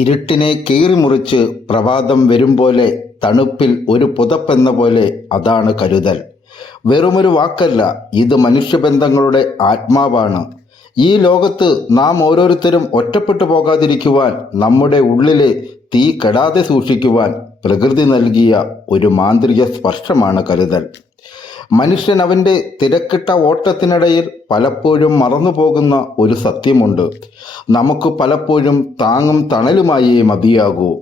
ഇരുട്ടിനെ കീറിമുറിച്ച് പ്രഭാതം വരും പോലെ തണുപ്പിൽ ഒരു പുതപ്പെന്ന പോലെ അതാണ് കരുതൽ. വെറുമൊരു വാക്കല്ല ഇത് മനുഷ്യബന്ധങ്ങളുടെ ആത്മാവാണ്. ഈ ലോകത്ത് നാം ഓരോരുത്തരും ഒറ്റപ്പെട്ടു പോകാതിരിക്കുവാൻ നമ്മുടെ ഉള്ളിലെ തീ കെടാതെ സൂക്ഷിക്കുവാൻ പ്രകൃതി നൽകിയ ഒരു മാന്ത്രിക സ്പർശമാണ് കരുതൽ. മനുഷ്യൻ അവന്റെ തിരക്കിട്ട ഓട്ടത്തിനിടയിൽ പലപ്പോഴും മറന്നുപോകുന്ന ഒരു സത്യമുണ്ട്. നമുക്ക് പലപ്പോഴും താങ്ങും തണലുമായി മതിയാകൂ.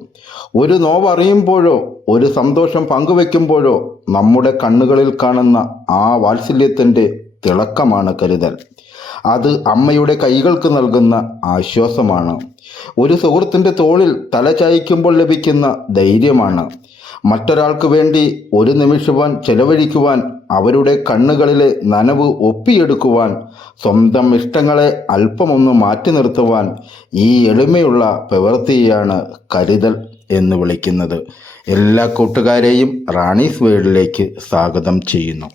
ഒരു നോവറിയുമ്പോഴോ ഒരു സന്തോഷം പങ്കുവെക്കുമ്പോഴോ നമ്മുടെ കണ്ണുകളിൽ കാണുന്ന ആ വാത്സല്യത്തിന്റെ തിളക്കമാണ് കരുതൽ. അത് അമ്മയുടെ കൈകൾക്ക് നൽകുന്ന ആശ്വാസമാണ്. ഒരു സുഹൃത്തിന്റെ തോളിൽ തല ചായ്ക്കുമ്പോൾ ലഭിക്കുന്ന ധൈര്യമാണ്. മറ്റൊരാൾക്ക് വേണ്ടി ഒരു നിമിഷവാൻ ചെലവഴിക്കുവാൻ അവരുടെ കണ്ണുകളിലെ നനവ് ഒപ്പിയെടുക്കുവാൻ സ്വന്തം ഇഷ്ടങ്ങളെ അല്പമൊന്ന് മാറ്റി നിർത്തുവാൻ ഈ എളിമയുള്ള പ്രവൃത്തിയാണ് കരുതൽ എന്ന് വിളിക്കുന്നത്. എല്ലാ കൂട്ടുകാരെയും റാണീസ് വേൾഡിലേക്ക് സ്വാഗതം ചെയ്യുന്നു.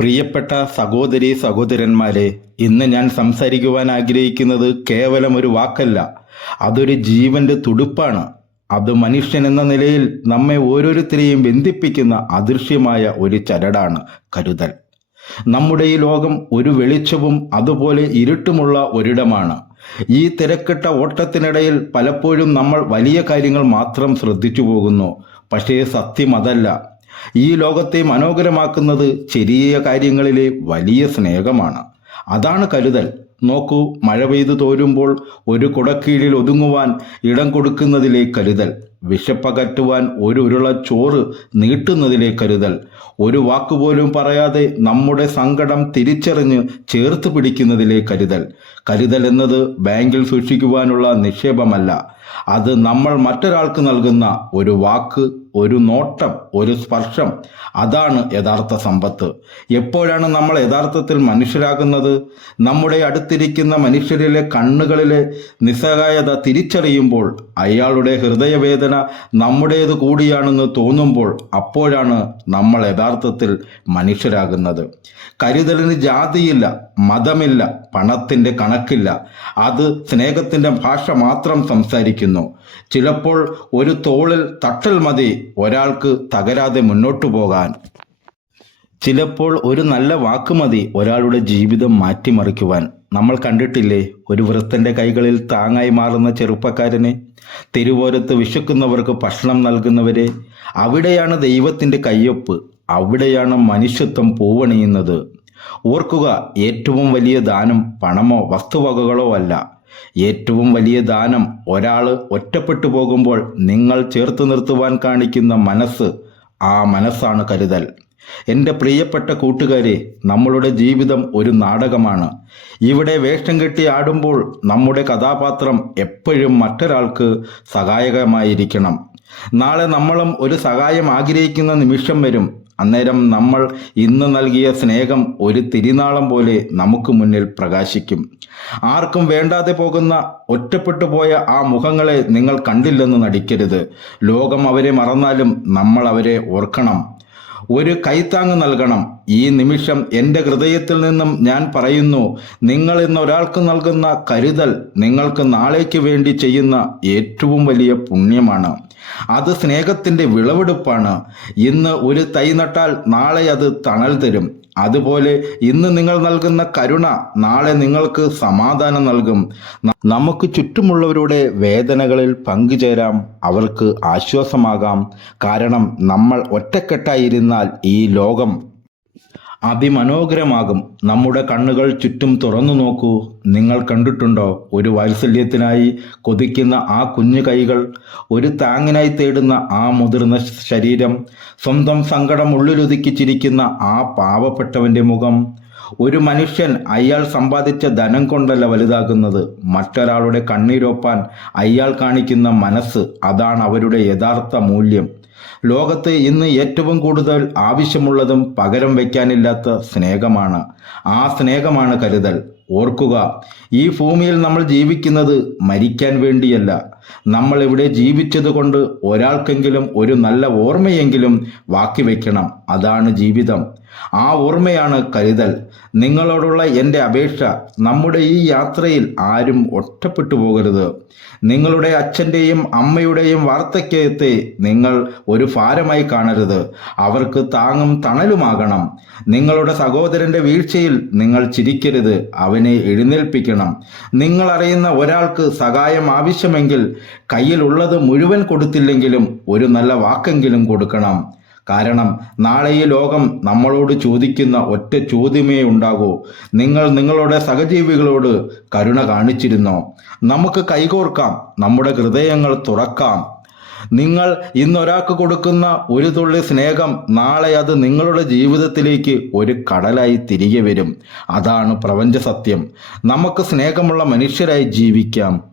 പ്രിയപ്പെട്ട സഹോദരി സഹോദരന്മാരെ ഇന്ന് ഞാൻ സംസാരിക്കുവാൻ ആഗ്രഹിക്കുന്നത് കേവലം ഒരു വാക്കല്ല. അതൊരു ജീവന്റെ തുടുപ്പാണ്. അത് മനുഷ്യൻ എന്ന നിലയിൽ നമ്മെ ഓരോരുത്തരെയും ബന്ധിപ്പിക്കുന്ന അദൃശ്യമായ ഒരു ചരടാണ് കരുതൽ. നമ്മുടെ ഈ ലോകം ഒരു വെളിച്ചവും അതുപോലെ ഇരുട്ടുമുള്ള ഒരിടമാണ്. ഈ തിരക്കിട്ട ഓട്ടത്തിനിടയിൽ പലപ്പോഴും നമ്മൾ വലിയ കാര്യങ്ങൾ മാത്രം ശ്രദ്ധിച്ചു പോകുന്നു. പക്ഷേ സത്യം അതല്ല. ഈ ലോകത്തെ മനോഹരമാക്കുന്നത് ചെറിയ കാര്യങ്ങളിലെ വലിയ സ്നേഹമാണ്. അതാണ് കരുതൽ. നോക്കൂ മഴ പെയ്തു തോരുമ്പോൾ ഒരു കുടക്കീഴിൽ ഒതുങ്ങുവാൻ ഇടം കൊടുക്കുന്നതിലെ കരുതൽ. വിശപ്പകറ്റുവാൻ ഒരു ഉരുള ചോറ് നീട്ടുന്നതിലെ കരുതൽ. ഒരു വാക്കുപോലും പറയാതെ നമ്മുടെ സങ്കടം തിരിച്ചറിഞ്ഞ് ചേർത്ത് പിടിക്കുന്നതിലെ കരുതൽ. കരുതൽ എന്നത് ബാങ്കിൽ സൂക്ഷിക്കുവാനുള്ള നിക്ഷേപമല്ല. അത് നമ്മൾ മറ്റൊരാൾക്ക് നൽകുന്ന ഒരു വാക്ക് ഒരു നോട്ടം ഒരു സ്പർശം. അതാണ് യഥാർത്ഥ സമ്പത്ത്. എപ്പോഴാണ് നമ്മൾ യഥാർത്ഥത്തിൽ മനുഷ്യരാകുന്നത്? നമ്മുടെ അടുത്തിരിക്കുന്ന മനുഷ്യരിലെ കണ്ണുകളിലെ നിസ്സഹായത തിരിച്ചറിയുമ്പോൾ അയാളുടെ ഹൃദയവേദന നമ്മുടേത് കൂടിയാണെന്ന് തോന്നുമ്പോൾ അപ്പോഴാണ് നമ്മൾ യഥാർത്ഥത്തിൽ മനുഷ്യരാകുന്നത്. കരുതലിന് ജാതിയില്ല മതമില്ല പണത്തിന്റെ കണക്കില്ല. അത് സ്നേഹത്തിന്റെ ഭാഷ മാത്രം സംസാരിക്കുന്നു. ചിലപ്പോൾ ഒരു തോളിൽ തട്ടൽ മതി ഒരാൾക്ക് തകരാതെ മുന്നോട്ടു പോകാൻ. ചിലപ്പോൾ ഒരു നല്ല വാക്ക് മതി ഒരാളുടെ ജീവിതം മാറ്റിമറിക്കുവാൻ. നമ്മൾ കണ്ടിട്ടില്ലേ? ഒരു വൃത്തന്റെ കൈകളിൽ താങ്ങായി മാറുന്ന ചെറുപ്പക്കാരനെ തെരുവോരത്ത് വിശക്കുന്നവർക്ക് ഭക്ഷണം നൽകുന്നവരെ അവിടെയാണ് ദൈവത്തിന്റെ കയ്യൊപ്പ്. അവിടെയാണ് മനുഷ്യത്വം പൂവണിയുന്നത്. ഓർക്കുക ഏറ്റവും വലിയ ദാനം പണമോ വസ്തുവകകളോ അല്ല. ഏറ്റവും വലിയ ദാനം ഒരാൾ ഒറ്റപ്പെട്ടു പോകുമ്പോൾ നിങ്ങൾ ചേർത്ത് നിർത്തുവാൻ കാണിക്കുന്ന മനസ്സ് ആ മനസ്സാണ് കരുതൽ. എന്റെ പ്രിയപ്പെട്ട കൂട്ടുകാരെ നമ്മളുടെ ജീവിതം ഒരു നാടകമാണ്. ഇവിടെ വേഷം കെട്ടി ആടുമ്പോൾ നമ്മുടെ കഥാപാത്രം എപ്പോഴും മറ്റൊരാൾക്ക് സഹായകമായിരിക്കണം നാളെ നമ്മളും ഒരു സഹായം ആഗ്രഹിക്കുന്ന നിമിഷം വരും. അന്നേരം നമ്മൾ ഇന്ന് നൽകിയ സ്നേഹം ഒരു തിരിനാളം പോലെ നമുക്ക് മുന്നിൽ പ്രകാശിക്കും. ആർക്കും വേണ്ടാതെ പോകുന്ന ഒറ്റപ്പെട്ടു പോയ ആ മുഖങ്ങളെ നിങ്ങൾ കണ്ടില്ലെന്ന് നടിക്കരുത്. ലോകം അവരെ മറന്നാലും നമ്മൾ അവരെ ഓർക്കണം. ഒരു കൈത്താങ് നൽകണം. ഈ നിമിഷം എന്റെ ഹൃദയത്തിൽ നിന്നും ഞാൻ പറയുന്നു നിങ്ങൾ ഇന്ന് ഒരാൾക്ക് നൽകുന്ന കരുതൽ നിങ്ങൾക്ക് നാളേക്ക് വേണ്ടി ചെയ്യുന്ന ഏറ്റവും വലിയ പുണ്യമാണ്. അത് സ്നേഹത്തിന്റെ വിളവെടുപ്പാണ്. ഇന്ന് ഒരു തൈ നട്ടാൽ നാളെ അത് തണൽ തരും. അതുപോലെ ഇന്ന് നിങ്ങൾ നൽകുന്ന കരുണ നാളെ നിങ്ങൾക്ക് സമാധാനം നൽകും. നമുക്ക് ചുറ്റുമുള്ളവരുടെ വേദനകളിൽ പങ്കുചേരാം അവർക്ക് ആശ്വാസമാകാം. കാരണം നമ്മൾ ഒറ്റക്കെട്ടായിരുന്നാൽ ഈ ലോകം അതിമനോഹരമാകും. നമ്മുടെ കണ്ണുകൾ ചുറ്റും തുറന്നു നോക്കൂ. നിങ്ങൾ കണ്ടിട്ടുണ്ടോ? ഒരു വാത്സല്യത്തിനായി കൊതിക്കുന്ന ആ കുഞ്ഞു കൈകൾ ഒരു താങ്ങിനായി തേടുന്ന ആ മുതിർന്ന ശരീരം സ്വന്തം സങ്കടം ഉള്ളിലൊതുക്കിച്ചിരിക്കുന്ന ആ പാവപ്പെട്ടവന്റെ മുഖം. ഒരു മനുഷ്യൻ അയാൾ സമ്പാദിച്ച ധനം കൊണ്ടല്ല വലുതാകുന്നത്. മറ്റൊരാളുടെ കണ്ണീരൊപ്പാൻ അയാൾ കാണിക്കുന്ന മനസ്സ് അതാണ് അവരുടെ യഥാർത്ഥ മൂല്യം. ലോകത്ത് ഇന്ന് ഏറ്റവും കൂടുതൽ ആവശ്യമുള്ളതും പകരം വയ്ക്കാനില്ലാത്ത സ്നേഹമാണ്. ആ സ്നേഹമാണ് കരുതൽ. ഓർക്കുക ഈ ഭൂമിയിൽ നമ്മൾ ജീവിക്കുന്നത് മരിക്കാൻ വേണ്ടിയല്ല. നമ്മൾ ഇവിടെ ജീവിച്ചത് കൊണ്ട് ഒരാൾക്കെങ്കിലും ഒരു നല്ല ഓർമ്മയെങ്കിലും വാക്കി വയ്ക്കണം അതാണ് ജീവിതം. ആ ഓർമ്മയാണ് കരുതൽ. നിങ്ങളോടുള്ള എന്റെ അപേക്ഷ നമ്മുടെ ഈ യാത്രയിൽ ആരും ഒറ്റപ്പെട്ടു പോകരുത്. നിങ്ങളുടെ അച്ഛന്റെയും അമ്മയുടെയും വാർദ്ധക്യത്തെ നിങ്ങൾ ഒരു ഭാരമായി കാണരുത്. അവർക്ക് താങ്ങും തണലുമാകണം. നിങ്ങളുടെ സഹോദരന്റെ വീഴ്ചയിൽ നിങ്ങൾ ചിരിക്കരുത്. അവനെ എഴുന്നേൽപ്പിക്കണം. നിങ്ങളറിയുന്ന ഒരാൾക്ക് സഹായം ആവശ്യമെങ്കിൽ കയ്യിലുള്ളത് മുഴുവൻ കൊടുത്തില്ലെങ്കിലും ഒരു നല്ല വാക്കെങ്കിലും കൊടുക്കണം. കാരണം നാളെ ഈ ലോകം നമ്മളോട് ചോദിക്കുന്ന ഒറ്റ ചോദ്യമേ ഉണ്ടാകൂ. നിങ്ങൾ നിങ്ങളുടെ സഹജീവികളോട് കരുണ കാണിച്ചിരുന്നോ? നമുക്ക് കൈകോർക്കാം നമ്മുടെ ഹൃദയങ്ങൾ തുറക്കാം. നിങ്ങൾ ഇന്നൊരാൾക്ക് കൊടുക്കുന്ന ഒരു തുള്ളി സ്നേഹം നാളെ അത് നിങ്ങളുടെ ജീവിതത്തിലേക്ക് ഒരു കടലായി തിരികെ വരും. അതാണ് പ്രപഞ്ച സത്യം. നമുക്ക് സ്നേഹമുള്ള മനുഷ്യരായി ജീവിക്കാം.